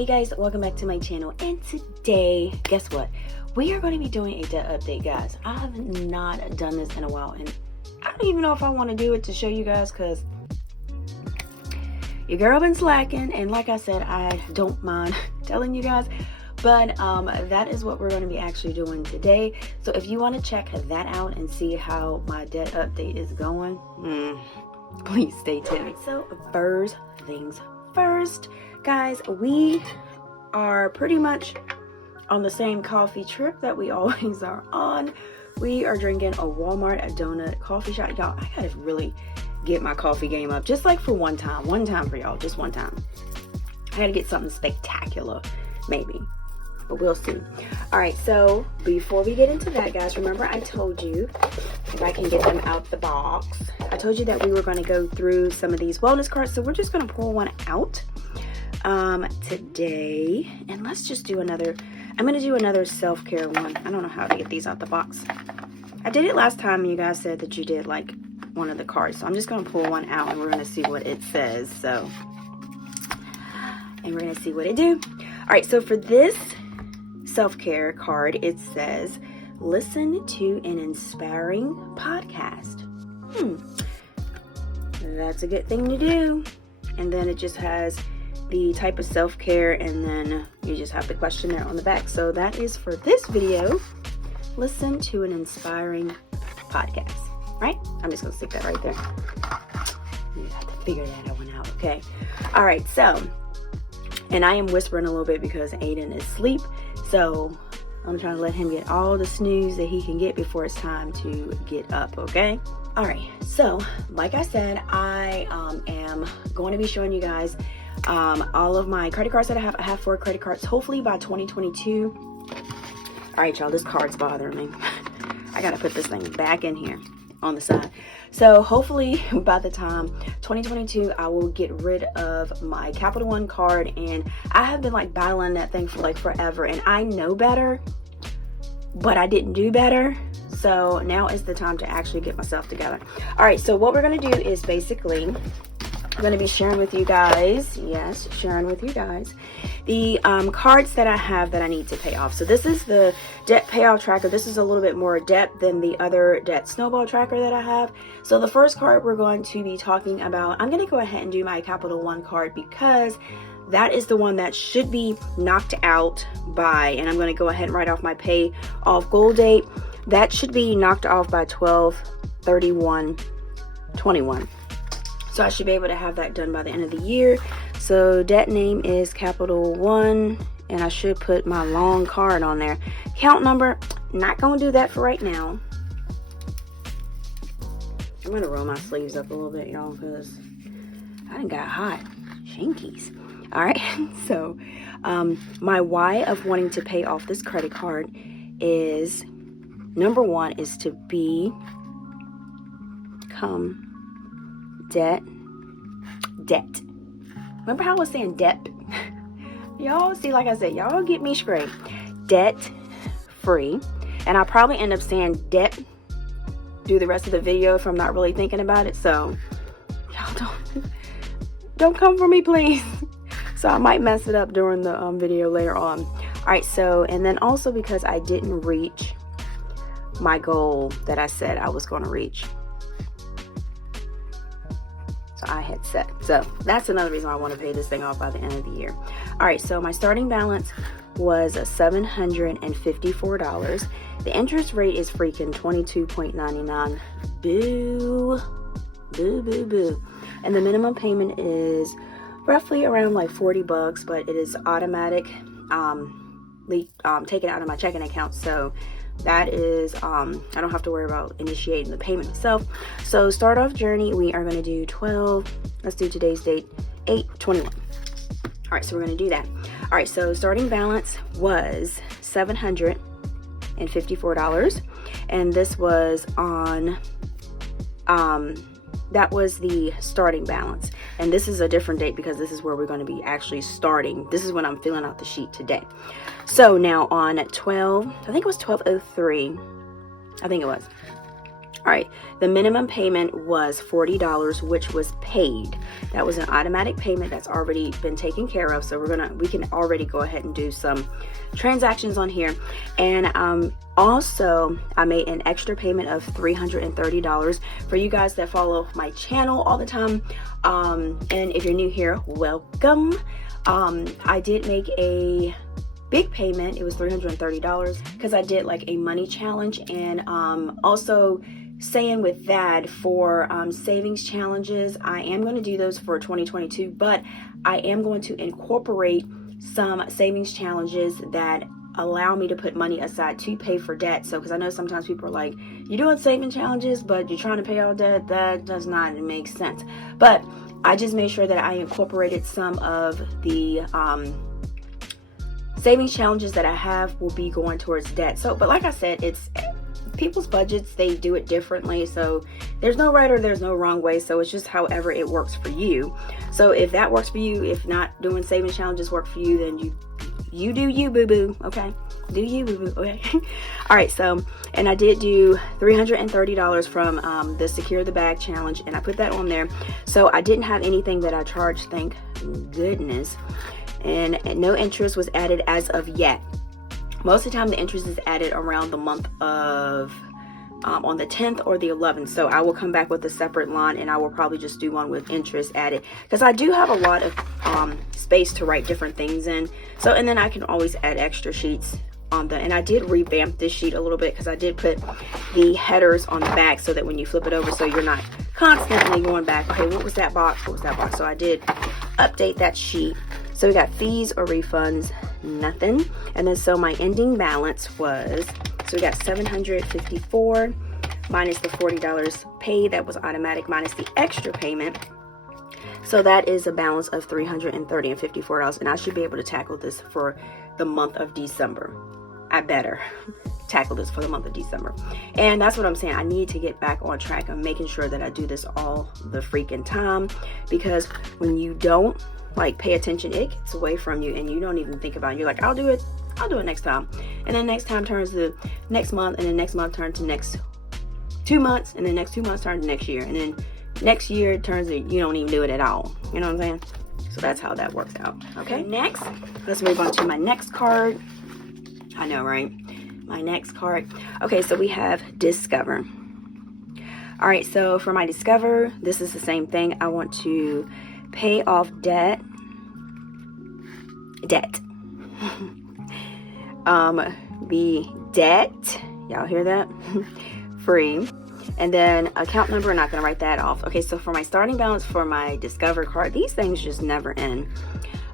Hey guys, welcome back to my channel, and today, guess what? We are going to be doing a debt update, guys. I have not done this in a while, and I don't even know if I want to do it to show you guys, because your girl been slacking, and like I said, I don't mind telling you guys, but that is what we're going to be actually doing today. So if you want to check that out and see how my debt update is going, please stay tuned. So first things first, guys, we are pretty much on the same coffee trip that we always are on. We are drinking a Walmart donut coffee shop. Y'all, I gotta really get my coffee game up, just like for one time for y'all, just one time. I gotta get something spectacular, maybe, but we'll see. All right, so before we get into that, guys, remember I told you, if I can get them out the box, I told you that we were going to go through some of these wellness cards, so we're just going to pull one out today, and let's just do another. I'm going to do another self-care one. I don't know how to get these out the box. I did it last time, and you guys said that you did like one of the cards, so I'm just going to pull one out, and we're going to see what it says. So, and we're going to see what it do. All right, so for this self-care card, it says, listen to an inspiring podcast. That's a good thing to do. And then it just has the type of self-care, and then you just have the question there on the back. So that is for this video. Listen to an inspiring podcast, right? I'm just gonna stick that right there. You have to figure that one out, okay? All right, so, and I am whispering a little bit because Aiden is asleep, so I'm trying to let him get all the snooze that he can get before it's time to get up, okay? All right, so like I said, I am going to be showing you guys all of my credit cards that I have. I have 4 credit cards, hopefully by 2022. All right, y'all, this card's bothering me. I gotta put this thing back in here on the side. So hopefully by the time 2022, I will get rid of my Capital One card, and I have been like battling that thing for like forever, and I know better, but I didn't do better. So now is the time to actually get myself together. All right, so what we're gonna do is basically, I'm gonna be sharing with you guys, yes, sharing with you guys, the cards that I have that I need to pay off. So this is the debt payoff tracker. This is a little bit more depth than the other debt snowball tracker that I have. So the first card we're going to be talking about, I'm gonna go ahead and do my Capital One card, because that is the one that should be knocked out by, and I'm gonna go ahead and write off my pay off goal date. That should be knocked off by 12/31/21. So I should be able to have that done by the end of the year. So debt name is Capital One, and I should put my long card on there. Account number, not gonna do that for right now. I'm gonna roll my sleeves up a little bit, y'all, because I done got hot. Shankies. All right, so my why of wanting to pay off this credit card is, number one is to become debt. Remember how I was saying debt? Y'all see, like I said, y'all get me straight. Debt free. And I'll probably end up saying debt through the rest of the video if I'm not really thinking about it. So y'all don't come for me, please. So I might mess it up during the video later on. All right, so, and then also because I didn't reach my goal that I said I was going to reach. So I had set. So that's another reason why I want to pay this thing off by the end of the year. All right, so my starting balance was $754. The interest rate is freaking 22.99. Boo. Boo, boo, boo. And the minimum payment is roughly around like $40, but it is automatic taken out of my checking account. So that is, I don't have to worry about initiating the payment itself. So start off journey, we are going to do 12, let's do today's date, 8/21. All right, so we're going to do that. All right, so starting balance was $754, and this was on, that was the starting balance. And this is a different date because this is where we're going to be actually starting. This is when I'm filling out the sheet today. So now on 12, I think it was 12/03. I think it was. All right, the minimum payment was $40, which was paid. That was an automatic payment that's already been taken care of. So we can already go ahead and do some transactions on here. And also I made an extra payment of $330 for you guys that follow my channel all the time. And if you're new here, welcome. I did make a big payment. It was $330 because I did like a money challenge, and also saying with that, for savings challenges, I am going to do those for 2022, but I am going to incorporate some savings challenges that allow me to put money aside to pay for debt. So because I know sometimes people are like, you're doing saving challenges but you're trying to pay all debt. That does not make sense. But I just made sure that I incorporated some of the savings challenges that I have will be going towards debt. So, but like I said, it's people's budgets, they do it differently. So there's no right or there's no wrong way. So it's just however it works for you. So if that works for you, if not doing savings challenges work for you, then you do you, boo-boo. Okay, do you, boo-boo. Okay. All right, so, and I did do $330 from the Secure the Bag challenge, and I put that on there. So I didn't have anything that I charged, thank goodness. And no interest was added as of yet. Most of the time the interest is added around the month of on the 10th or the 11th. So I will come back with a separate line, and I will probably just do one with interest added, because I do have a lot of space to write different things in. So, and then I can always add extra sheets on the, and I did revamp this sheet a little bit because I did put the headers on the back so that when you flip it over, so you're not constantly going back, okay, what was that box, what was that box? So I did update that sheet. So we got fees or refunds, nothing. And then so my ending balance was, so we got $754 minus the $40 paid, that was automatic, minus the extra payment. So that is a balance of $354, and I should be able to tackle this for the month of December. I better tackle this for the month of December. And that's what I'm saying. I need to get back on track of making sure that I do this all the freaking time, because when you don't like pay attention, it gets away from you and you don't even think about it. You're like, I'll do it next time. And then next time turns to next month, and then next month turns to next 2 months, and then next 2 months turns to next year, and then next year turns to you don't even do it at all. You know what I'm saying? So that's how that works out. Okay, next, let's move on to my next card. I know, right? My next card. Okay, so we have Discover. All right, so for my Discover, this is the same thing. I want to pay off debt. Be debt. Y'all hear that? Free. And then account number, I'm not going to write that off. Okay, so for my starting balance for my Discover card, these things just never end.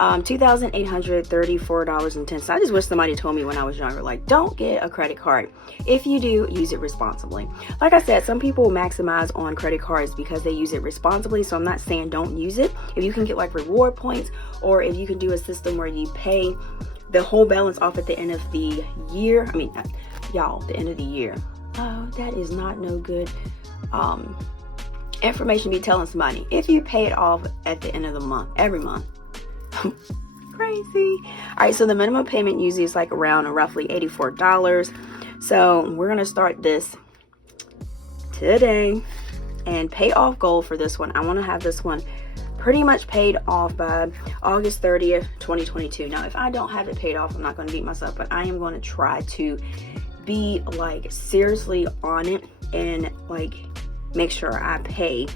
$2,834.10. I just wish somebody told me when I was younger, like, don't get a credit card. If you do, use it responsibly. Like I said, some people maximize on credit cards because they use it responsibly. So I'm not saying don't use it. If you can get like reward points, or if you can do a system where you pay the whole balance off at the end of the year. I mean, y'all, the end of the year. Oh, that is not no good information to be telling somebody. If you pay it off at the end of the month, every month. Crazy. All right, so the minimum payment usually is like around roughly $84. So we're gonna start this today and pay off goal for this one. I want to have this one pretty much paid off by August 30th, 2022. Now, if I don't have it paid off, I'm not going to beat myself, but I am going to try to be like seriously on it and like make sure I pay.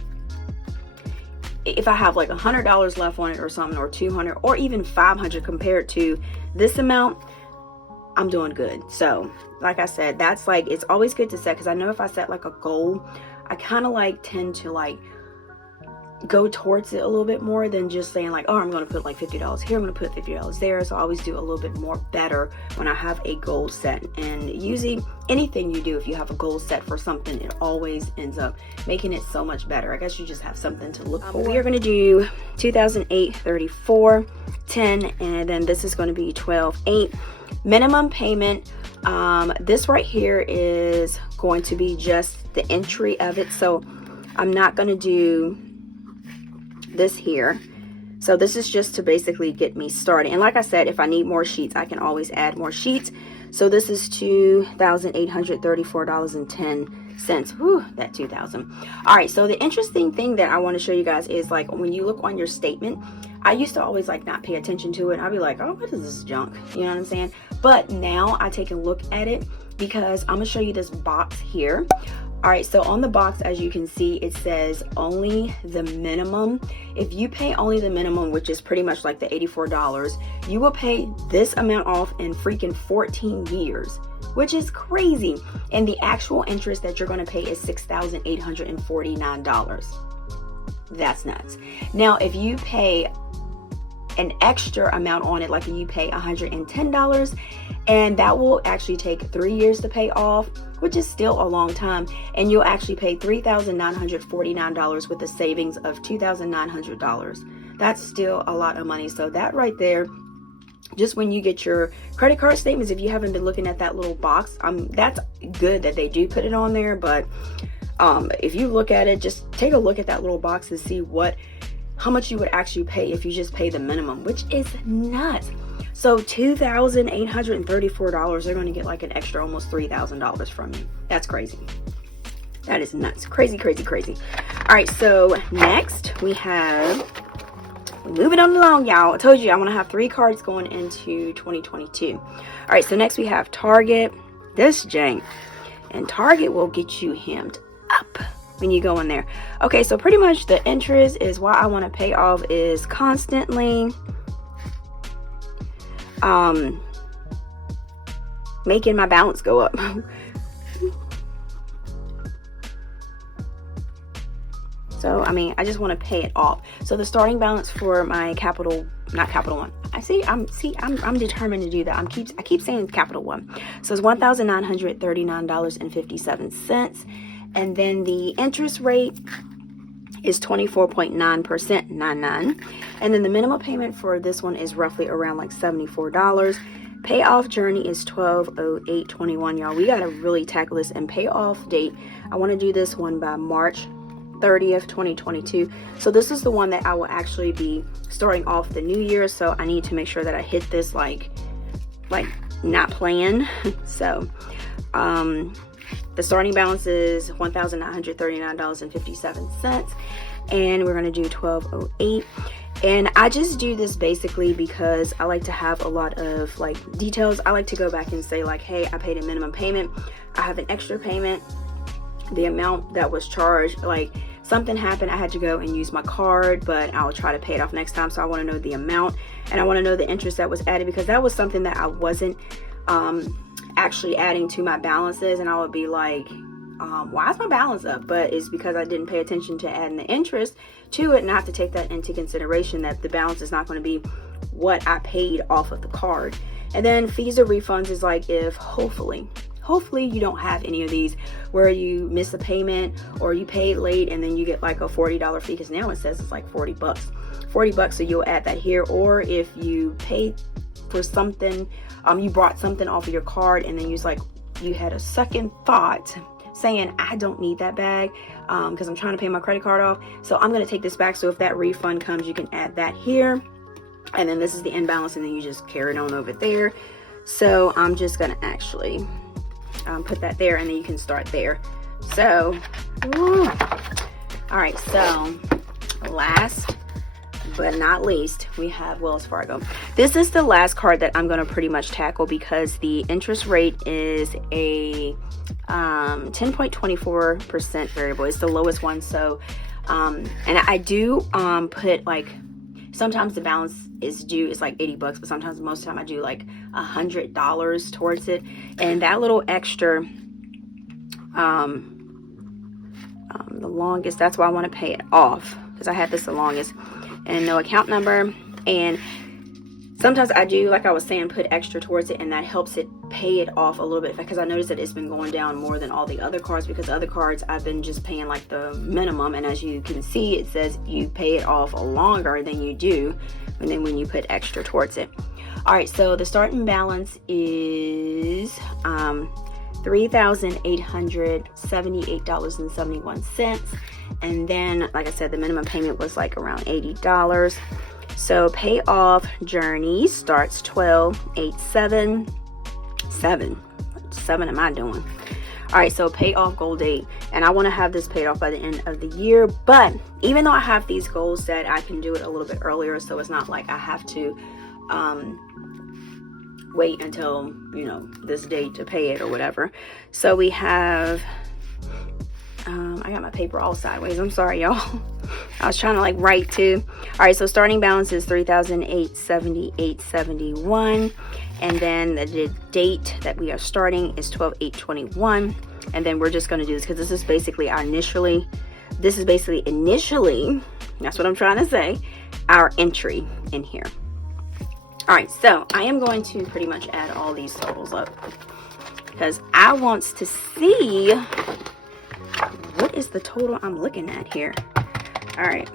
If I have like $100 left on it or something, or $200 or even $500 compared to this amount, I'm doing good. So like I said, that's like, it's always good to set, because I know if I set like a goal, I kind of like tend to like go towards it a little bit more than just saying like, oh, I'm going to put like $50 here, I'm going to put $50 there. So I always do a little bit more better when I have a goal set. And usually anything you do, if you have a goal set for something, it always ends up making it so much better. I guess you just have something to look for. We are going to do 2008-34-10, and then this is going to be 12-8. Minimum payment, this right here is going to be just the entry of it. So I'm not going to do this here. So this is just to basically get me started. And like I said, if I need more sheets, I can always add more sheets. So this is $2,834.10. cents. Whew, that 2,000. All right, so the interesting thing that I want to show you guys is like when you look on your statement, I used to always like not pay attention to it. I'd be like, oh, what is this junk? You know what I'm saying? But now I take a look at it because I'm gonna show you this box here. All right, so on the box, as you can see, it says only the minimum. If you pay only the minimum, which is pretty much like the $84, you will pay this amount off in freaking 14 years, which is crazy. And the actual interest that you're gonna pay is $6,849. That's nuts. Now, if you pay an extra amount on it, like you pay $110, and that will actually take 3 years to pay off, which is still a long time, and you'll actually pay $3,949 with a savings of $2,900. That's still a lot of money. So that right there, just when you get your credit card statements, if you haven't been looking at that little box, that's good that they do put it on there. But if you look at it, just take a look at that little box and see how much you would actually pay if you just pay the minimum, which is nuts. So $2,834, they're going to get like an extra almost $3,000 from you. That's crazy. That is nuts. Crazy, crazy, crazy. All right, so next we have, moving on along, y'all. I told you I want to have 3 cards going into 2022. All right, so next we have Target. This jank. And Target will get you hemmed up when you go in there. Okay, so pretty much the interest is what I want to pay off is constantly making my balance go up. So I mean, I just want to pay it off. So the starting balance for my Capital One. I'm determined to do that. I keep saying Capital One. So it's $1,939.57. And then the interest rate is 24.9%, 99. And then the minimum payment for this one is roughly around like $74. Payoff journey is 12/08/21, y'all. We gotta really tackle this. And payoff date, I want to do this one by March 30th, 2022. So this is the one that I will actually be starting off the new year. So I need to make sure that I hit this like not playing. So the starting balance is $1,939.57, and we're going to do 12/08. And I just do this basically because I like to have a lot of like details. I like to go back and say like, hey, I paid a minimum payment, I have an extra payment, the amount that was charged, like something happened, I had to go and use my card, but I'll try to pay it off next time. So I want to know the amount, and I want to know the interest that was added, because that was something that I wasn't actually adding to my balances, and I would be like, why is my balance up? But it's because I didn't pay attention to adding the interest to it, and I have to take that into consideration, that the balance is not going to be what I paid off of the card. And then fees or refunds is like if hopefully you don't have any of these where you miss a payment or you paid late and then you get like a $40 fee, because now it says it's like $40, so you'll add that here. Or if you paid for something, you brought something off of your card and then you had a second thought saying, I don't need that bag because I'm trying to pay my credit card off, so I'm going to take this back. So if that refund comes, you can add that here, and then this is the end balance, and then you just carry it on over there. So I'm just going to actually put that there, and then you can start there. So all right, so last but not least, we have Wells Fargo. This is the last card that I'm going to pretty much tackle, because the interest rate is a 10.24% variable. It's the lowest one. So and I do put like, sometimes the balance is due, it's like $80, but sometimes, most of the time, I do like $100 towards it. And that little extra, the longest, that's why I want to pay it off, because I had this the longest, and no account number. And sometimes I do, like I was saying, put extra towards it, and that helps it pay it off a little bit, because I noticed that it's been going down more than all the other cards, because other cards I've been just paying like the minimum, and as you can see, it says you pay it off longer than you do and then when you put extra towards it. All right, so the starting balance is $3,878.71, and then, like I said, the minimum payment was like around $80. So payoff journey starts 12/8/7. What 7 am I doing? All right, so pay off goal date, and I want to have this paid off by the end of the year. But even though I have these goals set, I can do it a little bit earlier, so it's not like I have to wait until, you know, this date to pay it or whatever. So we have I got my paper all sideways, I'm sorry y'all. I was trying to like write too. All right, so starting balance is $3,878.71, and then the date that we are starting is 12/8/21. And then we're just going to do this because this is basically initially, that's what I'm trying to say, our entry in here. All right, so I am going to pretty much add all these totals up because I want to see what is the total I'm looking at here. All right,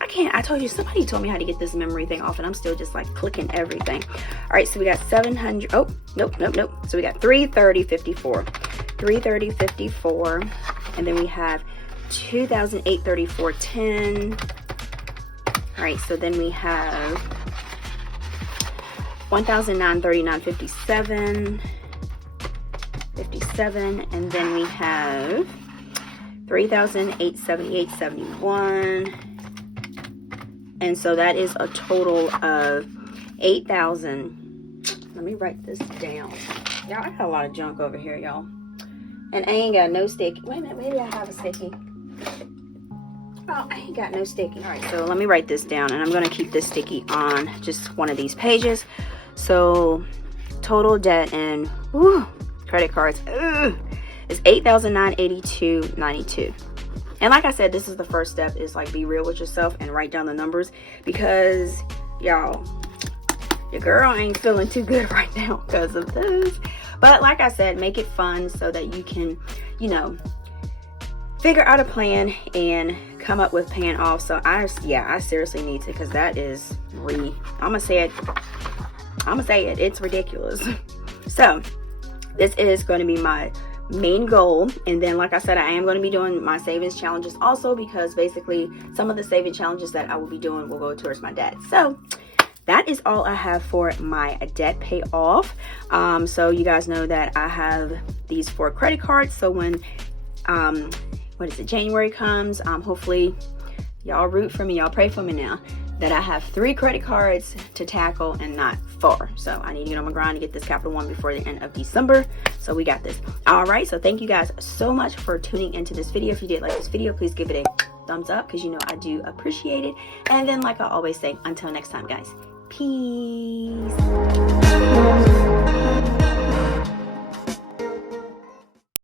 I told you, somebody told me how to get this memory thing off, and I'm still just like clicking everything. All right, so we got 700, oh, nope. So we got 330.54, and then we have 2,834.10. All right, so then we have 1,939.57, and then we have 3,878.71, and so that is a total of 8,000. Let me write this down. Y'all, I got a lot of junk over here, y'all, and I ain't got no sticky. Wait a minute, maybe I have a sticky. Oh, I ain't got no sticky. All right, so let me write this down, and I'm gonna keep this sticky on just one of these pages. So total debt and credit cards is $8,982.92. And like I said, this is the first step, is like be real with yourself and write down the numbers, because y'all, your girl ain't feeling too good right now because of this. But like I said, make it fun so that you can, you know, figure out a plan and come up with paying off. So I seriously need to, because that is I'm gonna say it, it's ridiculous. So this is going to be my main goal, and then like I said, I am going to be doing my savings challenges also, because basically some of the saving challenges that I will be doing will go towards my debt. So that is all I have for my debt pay off. So you guys know that I have these 4 credit cards, so when January comes, hopefully y'all root for me, y'all pray for me now, that I have 3 credit cards to tackle and not 4. So I need to get on my grind to get this Capital One before the end of December. So we got this. All right, so thank you guys so much for tuning into this video. If you did like this video, please give it a thumbs up, because you know I do appreciate it. And then like I always say, until next time guys, peace.